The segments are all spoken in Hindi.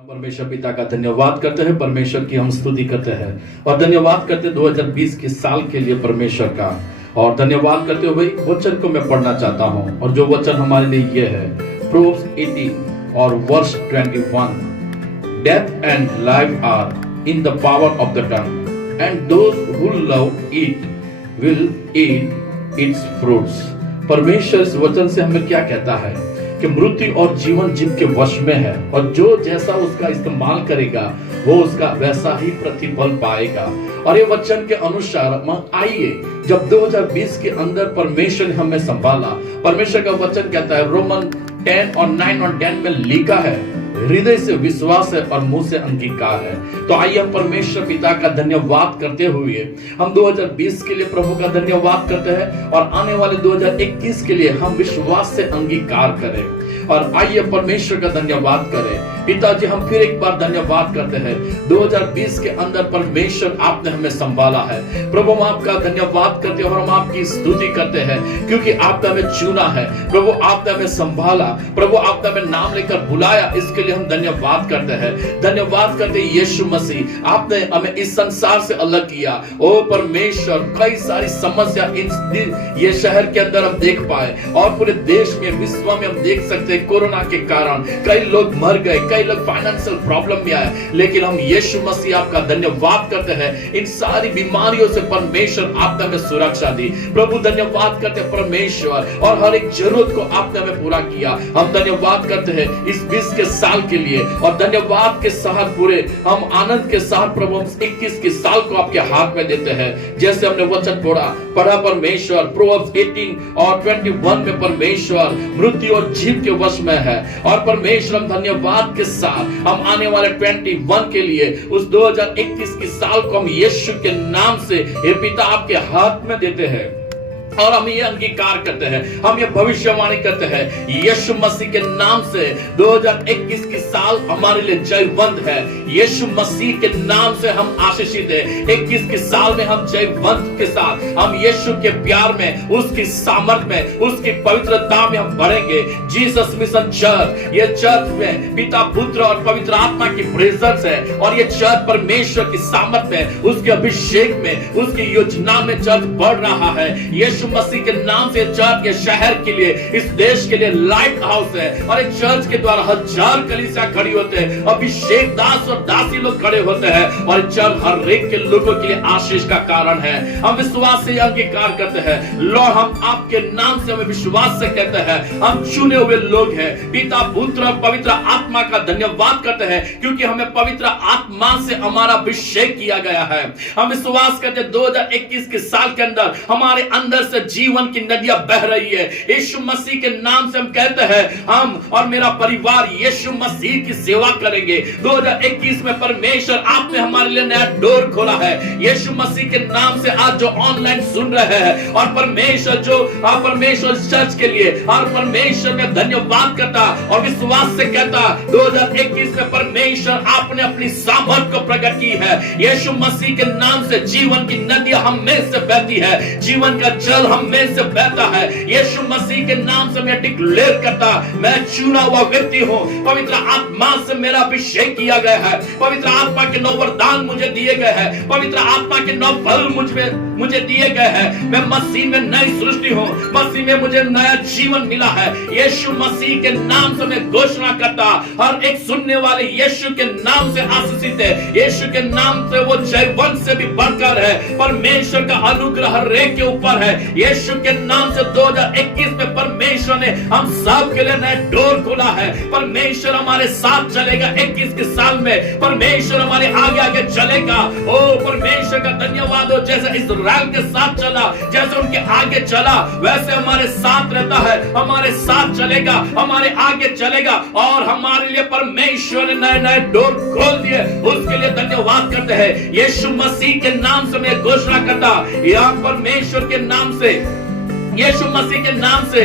परमेश्वर पिता का धन्यवाद करते हैं। परमेश्वर की हम स्तुति करते हैं और धन्यवाद करते हैं 2020 के साल के लिए परमेश्वर का। और धन्यवाद करते हुए वचन को मैं पढ़ना चाहता हूं और जो वचन हमारे लिए ये है प्रोव्स 18 और verse 21। Death and life are in the power of the tongue and those who love it will eat its fruits. परमेश्वर इस वचन से हमें क्या कहता है कि मृत्यु और जीवन जीव के वश में है और जो जैसा उसका इस्तेमाल करेगा वो उसका वैसा ही प्रतिफल पाएगा। और ये वचन के अनुसार आइए, जब 2020 के अंदर परमेश्वर ने हमें संभाला, परमेश्वर का वचन कहता है रोमन 10 और 9 और 10 में लिखा है हृदय से विश्वास है और मुंह से अंगीकार है। तो आइए हम परमेश्वर पिता का धन्यवाद करते हुए हम 2020 के लिए प्रभु का धन्यवाद करते हैं और आने वाले 2021 के लिए हम विश्वास से अंगीकार करें। और आइए परमेश्वर का धन्यवाद करें। पिताजी, हम फिर एक बार धन्यवाद करते हैं 2020 के अंदर परमेश्वर आपने हमें संभाला है। प्रभु हम आपका धन्यवाद करते हैं और हम आपकी स्तुति करते हैं क्योंकि आपने हमें चुना है। प्रभु आपने हमें संभाला, प्रभु आपने हमें नाम लेकर बुलाया, इसके लिए हम धन्यवाद करते हैं। धन्यवाद करते हैं यीशु मसीह, आपने हमें इस संसार से अलग किया। ओ परमेश्वर, कई सारी समस्या ये शहर के अंदर हम देख पाए और पूरे देश में विश्व में हम देख सकते हैं कोरोना के कारण कई लोग मर गए, कई लोग फाइनेंशियल प्रॉब्लम में आए, लेकिन हम यीशु मसीह आपका धन्यवाद करते हैं। इन सारी बीमारियों से परमेश्वर आपने हमें सुरक्षा दी। प्रभु धन्यवाद करते हैं परमेश्वर, और हर एक जरूरत को आपने हमें पूरा किया। हम धन्यवाद करते हैं इस 20 के साल के लिए और धन्यवाद के साथ पूरे हम आनंद के साथ प्रभु हम 21 के साल को आपके हाथ में देते हैं। जैसे हमने वचन पढ़ा परमेश्वर प्रोवर्ब्स 18 और 21 में परमेश्वर मृत्यु और जीव के वश में है। और परमेश्वर हम धन्यवाद के साथ हम आने वाले 21 के लिए उस 2021 की साल को हम यीशु के नाम से ये पिता आपके हाथ में देते हैं। और हम ये अंगीकार करते हैं, हम ये भविष्यवाणी करते हैं यीशु मसीह के नाम से 2021 की साल हमारे लिए जयवंत है। यीशु मसीह के नाम से हम आशीषित हैं। 21 की साल में हम जयवंत के साथ हम यीशु के प्यार में, उसकी सामर्थ में, उसकी पवित्रता में हम बढ़ेंगे। जीसस मिशन चर्च, ये चर्च में पिता पुत्र और पवित्र आत्मा की प्रेजेंस है और ये चर्च परमेश्वर की सामर्थ में, उसके अभिषेक में, उसकी योजना में चर्च बढ़ रहा है। यीशु मसीह के नाम से चर्च के शहर के लिए, इस देश के लिए लाइट हाउस है और इस चर्च के द्वारा हजार कलीसिया खड़ी होते हैं, अभिषेक दास और दासी लोग खड़े होते हैं और चर्च हर एक के लोगों के लिए आशीष का कारण है। हम विश्वास से अंगीकार करते हैं लॉर्ड, हम आपके नाम से हमें विश्वास से कहते हैं हम चुने हुए लोग हैं। पिता पुत्र और पवित्र आत्मा का धन्यवाद करते हैं क्योंकि हमें पवित्र आत्मा से हमारा अभिषेक किया गया है। हम विश्वास करते हैं 2021 के साल के अंदर हमारे अंदर से जीवन की नदियां बह रही है। यीशु मसीह के नाम से हम कहते हैं हम और मेरा परिवार यीशु मसीह की सेवा करेंगे। 2021 में परमेश्वर आपने हमारे लिए नया डोर खोला है। यीशु मसीह के नाम से आज जो ऑनलाइन सुन रहे हैं और परमेश्वर जो परमेश्वर चर्च के लिए और परमेश्वर में धन्यवाद करता और विश्वास से कहता 2021 में परमेश्वर आपने अपनी सामर्थ को प्रकट की है। यीशु मसीह के नाम से जीवन की नदियां हम में से बहती है, जीवन का जल हम में से बहता है। यीशु मसीह के नाम से मैं डिक्लेयर करता मैं चुना हुआ व्यक्ति हूं। पवित्र आत्मा से मेरा अभिषेक किया गया है, पवित्र आत्मा के 9 वरदान मुझे दिए गए हैं, पवित्र आत्मा के 9 फल मुझे दिए गए हैं। मैं मसीह में नई सृष्टि हूं, मसीह में मुझे नया जीवन मिला है। यीशु मसीह के नाम से मैं घोषणा करता हर एक सुनने वाले यीशु के नाम से आशीषित है। यीशु के नाम से वो जयवंत से भी बढ़कर है। परमेश्वर का अनुग्रह हर एक के ऊपर है। यीशु के नाम से 2021 में परमेश्वर ने हम सब के लिए नया डोर खोला है। परमेश्वर हमारे साथ चलेगा। 21 के साल में परमेश्वर हमारे आगे आगे चलेगा। ओ परमेश्वर का धन्यवाद हो, जैसे इस्राएल के साथ चला, जैसे उनके आगे चला, वैसे हमारे साथ रहता है, हमारे साथ चलेगा, हमारे आगे चलेगा और हमारे लिए परमेश्वर ने नए नए डोर खोल दिए। उसके लिए धन्यवाद करते हैं। यीशु मसीह के नाम से मैं घोषणा करता, यहां परमेश्वर के नाम से यीशु मसीह के नाम से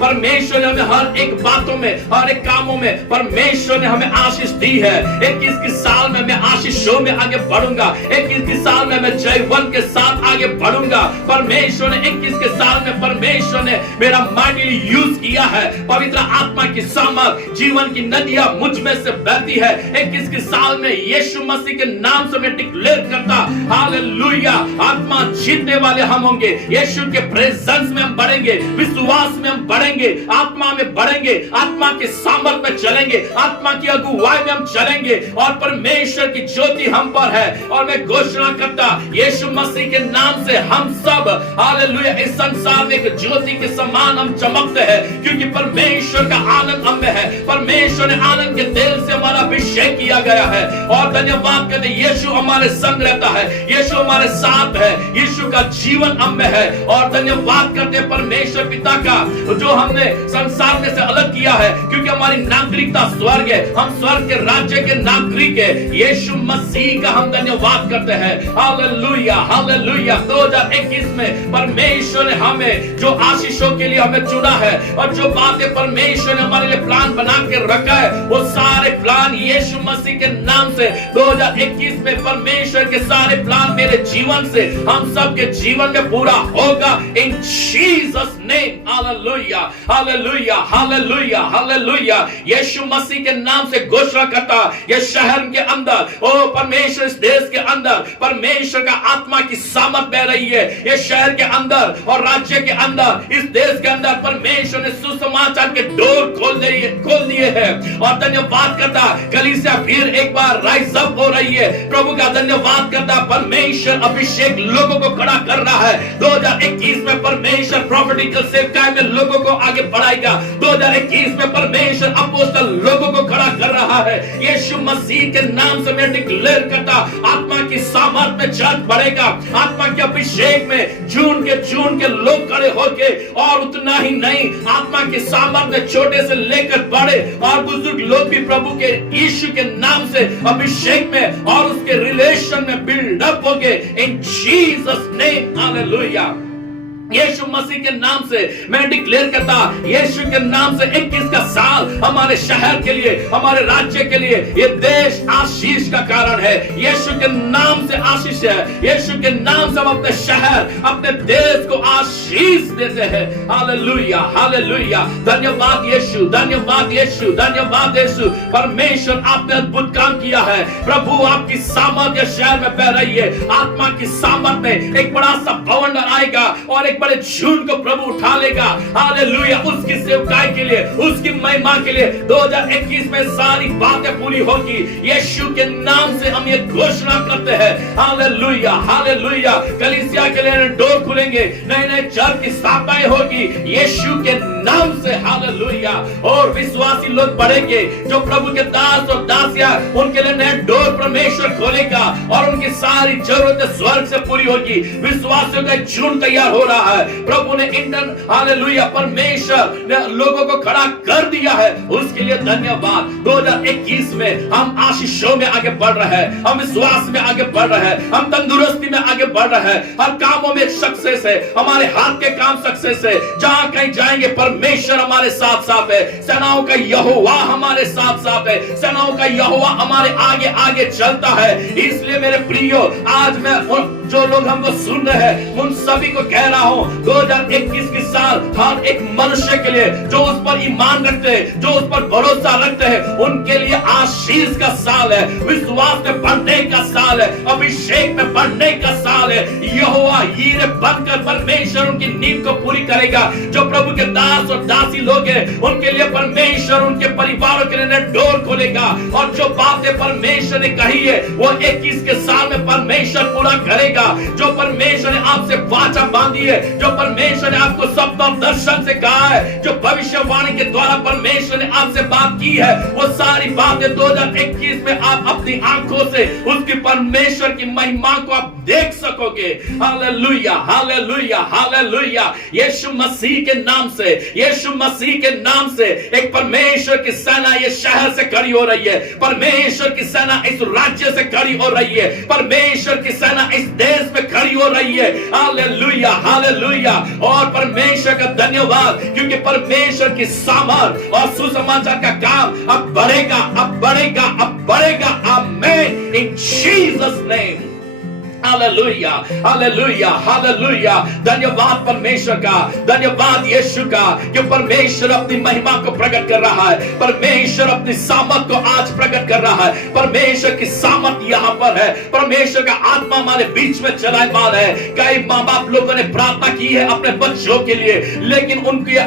परमेश्वर ने हमें हर एक बातों में, हर एक कामों में परमेश्वर ने हमें आशीष दी है। 21 की साल में मैं आशीषों में आगे बढ़ूंगा। 21 की साल में मैं जयवंत के साथ आगे बढ़ूंगा। परमेश्वर ने 21 के साल में परमेश्वर ने मेरा माइंडली यूज किया है। पवित्र आत्मा की सामर्थ, जीवन की नदियां मुझ में से बहती है। 21 की साल में यीशु मसीह के नाम से मैं डिक्लेयर करता, हालेलुया, आत्मा जीतने वाले हम होंगे। यीशु के प्रेजेंस में हम बढ़ेंगे, विश्वास में हम बढ़ेंगे, आत्मा में बढ़ेंगे, आत्मा के सामर्थ में चलेंगे, आत्मा की अगुवाई में हम चलेंगे और परमेश्वर की ज्योति हम पर है। और मैं घोषणा करता, यीशु मसीह के नाम से हम सब, हालेलुया, इस संसार में एक ज्योति के समान हम चमकते हैं, क्योंकि परमेश्वर का आनंद हम में है। परमेश्वर ने आनंद के तेल से हमारा अभिषेक किया गया है। और धन्यवाद करते, यीशु हमारे संग रहता है, यीशु हमारे साथ है, यीशु का जीवन हम में है। और धन्यवाद करते परमेश्वर पिता का, जो हमने संसार में से अलग किया है, क्योंकि हमारी नागरिकता स्वर्ग है, हम स्वर्ग के राज्य के नागरिक है। यीशु मसीह का हम धन्यवाद करते हैं। Hallelujah, hallelujah. 2021 में परमेश्वर ने हमें जो आशीषों के लिए हमें चुना है और जो बातें परमेश्वर ने हमारे लिए प्लान बना के रखा है, वो सारे प्लान यीशु मसीह के नाम से 2021 में परमेश्वर के सारे प्लान मेरे जीवन से, हम सबके जीवन में पूरा होगा। In Jesus name, hallelujah, hallelujah, hallelujah, hallelujah. यीशु मसीह के नाम से घोषणा करता, ये शहर के अंदर, ओ परमेश्वर, इस देश के अंदर परमेश्वर का आत्मा की सामर्थ बह रही है। ये शहर के अंदर और राज्य के अंदर, इस देश के अंदर परमेश्वर ने सुसमाचार के डोर खोल दिए हैं। और धन्यवाद करता, कलीसिया फिर एक बार राइज अप हो रही है। प्रभु का धन्यवाद करता, परमेश्वर अभिषेक लोगों को खड़ा कर रहा है। 2021 में परमेश्वर प्रोफेटिकल सेवकाई में लोगों को आगे बढ़ाएगा। 2021 में परमेश्वर अपोस्तल लोगों को खड़ा कर रहा है। यीशु मसीह के नाम से मैं डिक्लेयर करता, आत्मा की सामर्थ में चर्च बढ़ेगा। आत्मा के अभिषेक में जून के लोग खड़े होके, और उतना ही नहीं, आत्मा की सामर्थ में छोटे से लेकर बड़े और बुजुर्ग लोग भी प्रभु के यीशु के नाम से अभिषेक में और उसके रिलेशन में बिल्ड अप होंगे। In Jesus name, hallelujah. यीशु मसीह के नाम से मैं डिक्लेयर करता, यीशु के नाम से 21 का साल हमारे शहर के लिए, हमारे राज्य के लिए, ये देश आशीष का कारण है। यीशु के नाम से आशीष है। यीशु के नाम से हम अपने शहर, अपने देश को आशीष देते हैं। Hallelujah, hallelujah. धन्यवाद यीशु, धन्यवाद यीशु, धन्यवाद यीशु। परमेश्वर, आपने अद्भुत काम किया है। प्रभु, आपकी सामर्थ शहर में बह रही है। आत्मा की सामर्थ में एक बड़ा सा भवन आएगा और एक बड़े झुंड को प्रभु उठा लेगा। हालेलुया, उसकी सेवकाई के लिए, उसकी महिमा के लिए 2021 में सारी बातें पूरी होगी। यीशु के नाम से हम ये घोषणा करते हैं। Hallelujah, hallelujah. कलीसिया के लिए डोर खुलेंगे, नए नए चर्च की स्थापनाएं होगी यीशु के नाम से। हालेलुया। और विश्वासी लोग बढ़ेंगे, जो प्रभु के दास और दासियां, उनके लिए नए डोर परमेश्वर खोलेगा और उनकी सारी जरूरतें स्वर्ग से पूरी होगी। विश्वासियों का झुंड तैयार हो रहा है। प्रभु ने हालेलुया, परमेश्वर ने लोगों को खड़ा कर दिया है, उसके लिए धन्यवाद। 2021 में हम आशीषों में आगे बढ़ रहे हैं, हम विश्वास में आगे बढ़ रहे हैं, हम तंदुरुस्ती में आगे बढ़ रहे हैं। हर कामों में सक्सेस है, हमारे हाथ के काम सक्सेस है। जहां कहीं जाएंगे परमेश्वर हमारे साथ साथ है। सेनाओं का यहोवा हमारे साथ साथ है। सेनाओं का यहोवा हमारे आगे आगे चलता है। इसलिए मेरे प्रियो, आज मैं जो लोग हमको सुन रहे हैं उन सभी को कह रहा हूं, 2021 की साल हर एक मनुष्य के लिए, जो उस पर ईमान रखते हैं, जो उस पर भरोसा रखते हैं, उनके लिए आशीष का साल है, विश्वास में बढ़ने का साल है, अभिषेक में बढ़ने का साल है। यहोवा हीरे बनकर परमेश्वर उनकी नींद को पूरी करेगा। जो प्रभु के दास और दासी लोग हैं, उनके लिए परमेश्वर उनके परिवारों के लिए डोर खोलेगा। और जो बातें परमेश्वर ने कही है, वो 21 के साल में परमेश्वर पूरा करेगा। जो परमेश्वर ने आपसे वाचा बांधी है, जो परमेश्वर ने आपको स्वप्न और दर्शन से कहा है, जो भविष्यवाणी के द्वारा परमेश्वर ने आपसे बात की है, वो सारी बातें 2021 में आप अपनी आंखों से उसकी परमेश्वर की महिमा को आप देख सकोगे। Hallelujah, hallelujah, hallelujah. यीशु मसीह के नाम से, यीशु मसीह के नाम से एक परमेश्वर की सेना ये शहर से खड़ी हो रही है। परमेश्वर की सेना इस राज्य से खड़ी हो रही है। परमेश्वर की सेना इस देश में खड़ी हो रही है। Hallelujah, hallelujah. और परमेश्वर का धन्यवाद, क्योंकि परमेश्वर की सामर्थ और सुसमाचार का काम अब बढ़ेगा, अब बढ़ेगा, अब बढ़ेगा। आमीन, इन Jesus name. Hallelujah, hallelujah, hallelujah. धन्यवाद परमेश्वर का, धन्यवाद यीशु का, कि परमेश्वर अपनी महिमा को प्रकट कर रहा है। परमेश्वर अपनी सामर्थ को आज प्रकट कर रहा है। परमेश्वर की सामर्थ यहाँ पर है। परमेश्वर का आत्मा हमारे बीच में चलायमान है। कई माँ बाप लोगों ने प्रार्थना की है अपने बच्चों के लिए, लेकिन उनकी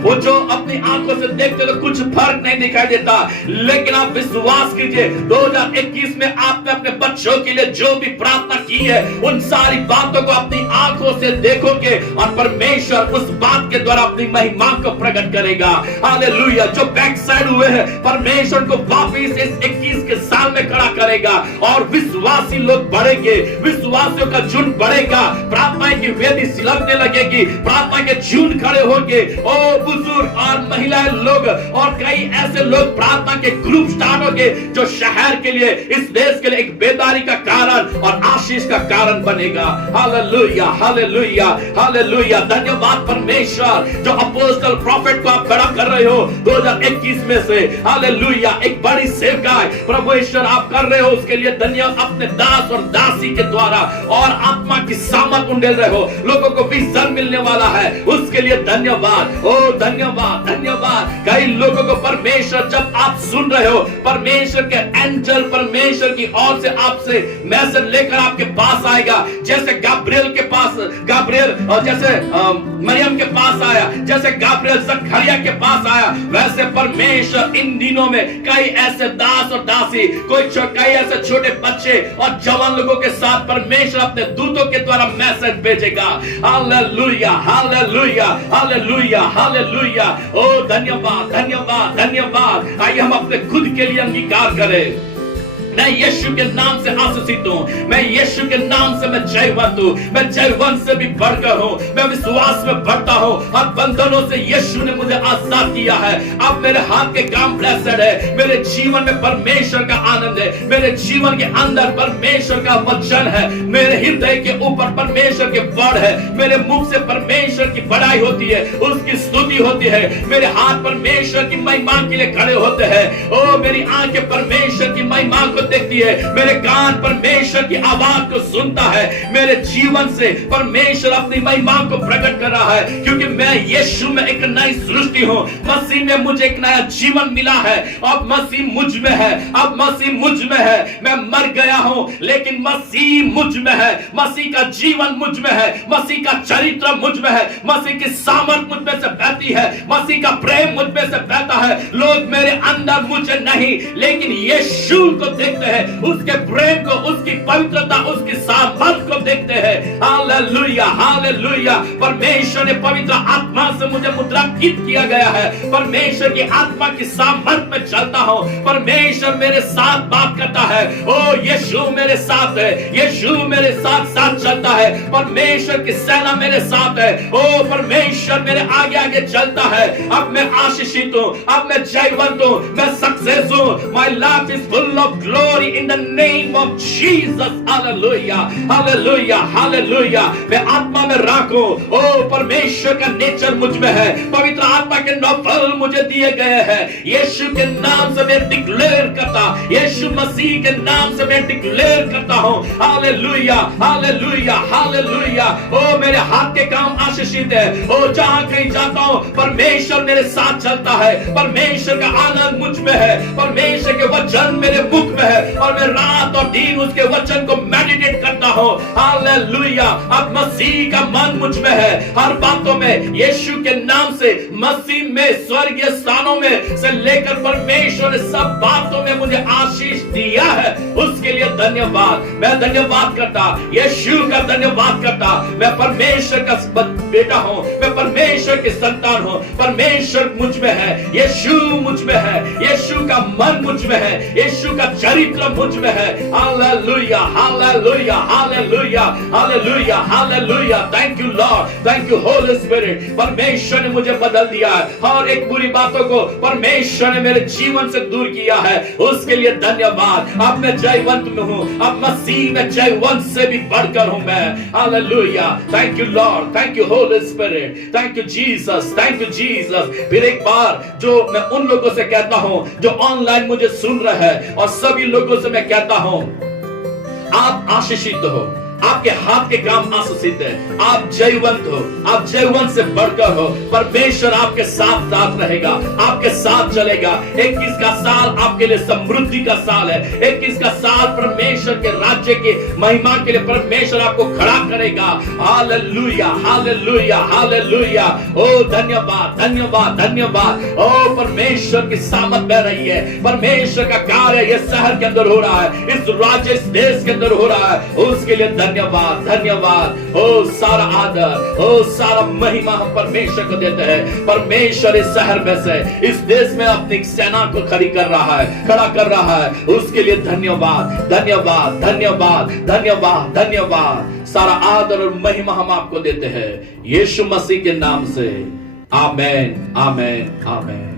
वो जो अपनी आंखों से देखते तो कुछ फर्क नहीं दिखाई देता। लेकिन आप विश्वास कीजिए, 2021 में आपने अपने बच्चों के लिए जो भी प्रार्थना की है, उन सारी बातों को अपनी आंखों से देखोगे और परमेश्वर उस बात के द्वारा अपनी महिमा को प्रकट करेगा। हालेलुया। जो बैक साइड हुए हैं, परमेश्वर को वापिस इस 21 के साल में खड़ा करेगा और विश्वासी लोग बढ़ेंगे, विश्वासियों का झुंड बढ़ेगा। प्रार्थना की वेदी सिलकने लगेगी, प्रार्थना के झुंड खड़े होंगे। ओ बुजुर्ग और महिलाएं लोग और कई ऐसे लोग प्रार्थना के ग्रुप स्टार्ट होंगे, जो शहर के लिए, इस देश के लिए एक बेदारी का कारण और आशीष का कारण बनेगा। Hallelujah, hallelujah, hallelujah. धन्यवाद परमेश्वर, जो अपोस्टल प्रॉफिट को आप खड़ा कर रहे हो 2021 में से। हालेलुया। एक बड़ी सेवकाई प्रभु ईश्वर आप कर रहे हो, उसके लिए धन्यवाद। अपने दास और दासी के द्वारा और आत्मा की सामर्थ उंडेल रहे हो, लोगों को विजन मिलने वाला है, उसके लिए धन्यवाद। ओ धन्यवाद, धन्यवाद। कई लोगों को परमेश्वर, जब आप सुन रहे हो, परमेश्वर के एंजल परमेश्वर की ओर से आपसे मैसेज लेकर आपके पास आएगा। जैसे गाब्रियल के पास, गाब्रियल और जैसे मरियम के पास आया, जैसे गाब्रियल जकरिया के पास आया, वैसे परमेश्वर इन दिनों में कई ऐसे दास और दासी, कई ऐसे छोटे बच्चे और जवान लोगों के साथ परमेश्वर अपने दूतों के द्वारा मैसेज भेजेगा। Hallelujah, hallelujah, hallelujah, hallelujah. ओ धन्यवाद, धन्यवाद, धन्यवाद। आइए हम अपने खुद के लिए अंगीकार करें। मैं यीशु के नाम से आशीषित हूं, मैं यीशु के नाम से मैं जयवंत हूं, मैं जयवंत से भी बढ़कर हूं, मैं विश्वास में बढ़ता हूं। और बंधनों से यीशु ने मुझे आजाद किया है। अब मेरे हाथ के काम ब्लेस्ड है, मेरे जीवन में परमेश्वर का आनंद है, मेरे जीवन के अंदर परमेश्वर का वचन है, मेरे हृदय के ऊपर परमेश्वर के वर्ड है, मेरे मुख से परमेश्वर की बड़ाई होती है, उसकी स्तुति होती है, मेरे हाथ परमेश्वर की महिमा के लिए खड़े होते हैं। ओ मेरी आंखें परमेश्वर की महिमा को देखती है, मेरे कान परमेश्वर की आवाज को सुनता है, मेरे जीवन से परमेश्वर अपनी महिमा को प्रकट कर रहा है, क्योंकि मैं यीशु में एक नई सृष्टि हूं। मसीह में मुझे एक नया जीवन मिला है। अब मसीह मुझ में है, अब मसीह मुझ में है। मैं मर गया हूं, लेकिन मसीह मुझ में है, मसीह का जीवन मुझ में है, मसीह का चरित्र मुझ में है, मसीह की सामर्थ मुझ में से बहती है, मसीह का प्रेम मुझ में से बहता है। लोग मेरे अंदर मुझे नहीं, लेकिन यीशु को देखते हैं, उसके प्रेम को, उसकी पवित्रता, उसकी सामर्थ को देखते हैं। Hallelujah, hallelujah. परमेश्वर ने पवित्र आत्मा से मुझे मुद्रांकित किया गया है। परमेश्वर की आत्मा की सामर्थ में चलता हूं। परमेश्वर मेरे साथ बात करता है। ओ यीशु मेरे साथ है, यीशु मेरे साथ साथ चलता है। परमेश्वर की सेना मेरे साथ है। ओ परमेश्वर मेरे आगे आगे चलता है। अब मैं आशीषित हूं, अब मैं जयवंत हूं, मैं सक्सेस हूं। My life is full of glory in the name of Jesus. Hallelujah, hallelujah, hallelujah. मैं आत्मा में राखूं। ओ परमेश्वर का नेचर मुझ में है, पवित्र आत्मा के 9 फल मुझे दिए गए हैं। यीशु के नाम से मैं डिक्लेयर करता, यीशु मसीह के नाम से मैं डिक्लेयर करता हूं। Hallelujah, hallelujah, hallelujah. ओ मेरे हाथ के काम आशीषित है। ओ जहां कहीं जाता हूं, परमेश्वर मेरे साथ चलता है। परमेश्वर का आनंद मुझ में है, परमेश्वर के वचन मेरे मुख में है, और मैं रात और दिन उसके वचन को मेडिटेट करता हूं। हालेलुया। अब मसीह का मन मुझ में है। हर बातों में यीशु के नाम से, मसीह में, स्वर्गीय स्थानों में से लेकर परमेश्वर ने सब बातों में मुझे आशीष दिया है। उसके लिए धन्यवाद। मैं धन्यवाद करता, यीशु का धन्यवाद करता। मैं परमेश्वर का बेटा हूं, मैं परमेश्वर परमेश्वर के संतान हो। परमेश्वर मुझ में है, यीशु मुझ में है, यीशु का मन मुझ में है, यीशु का चरित्र मुझ में है। Hallelujah, hallelujah, hallelujah, hallelujah, hallelujah. Thank you Lord, thank you Holi spirit. परमेश्वर ने मुझे बदल दिया है और एक बुरी बातों को परमेश्वर ने मेरे जीवन से दूर किया है, उसके लिए धन्यवाद। अब मैं जयवंत में हूं, अब मसीह में जयवंत से भी बढ़कर हूं मैं। Hallelujah, thank you Lord, thank you Holi spirit, thank you Jesus, thank you Jesus. फिर एक बार जो मैं उन लोगों से कहता हूं जो ऑनलाइन मुझे सुन रहे हैं, और सभी लोगों से मैं कहता हूं, आप आशीषित हो, आपके हाथ के काम आशीषित है, आप जयवंत हो, आप जयवंत से बढ़कर हो। परमेश्वर आपके साथ साथ रहेगा, आपके साथ चलेगा। 21 का साल आपके लिए समृद्धि का साल है। 21 का साल परमेश्वर के राज्य की महिमा के लिए परमेश्वर आपको खड़ा करेगा। Hallelujah, hallelujah, hallelujah. ओ धन्यवाद, धन्यवाद, धन्यवाद। ओ परमेश्वर की सामर्थ बह रही है, परमेश्वर का कार्य इस शहर के अंदर हो रहा है, इस राज्य, इस देश के अंदर हो रहा है, उसके लिए धन्यवाद, धन्यवाद। ओ सारा आदर, ओ सारा महिमा हम परमेश्वर को देते हैं। परमेश्वर इस शहर में से, इस देश में अपनी सेना को खड़ी कर रहा है, खड़ा कर रहा है, उसके लिए धन्यवाद, धन्यवाद, धन्यवाद, धन्यवाद, धन्यवाद। सारा आदर और महिमा हम आपको देते हैं यीशु मसीह के नाम से। आमेन, आमेन, आमेन।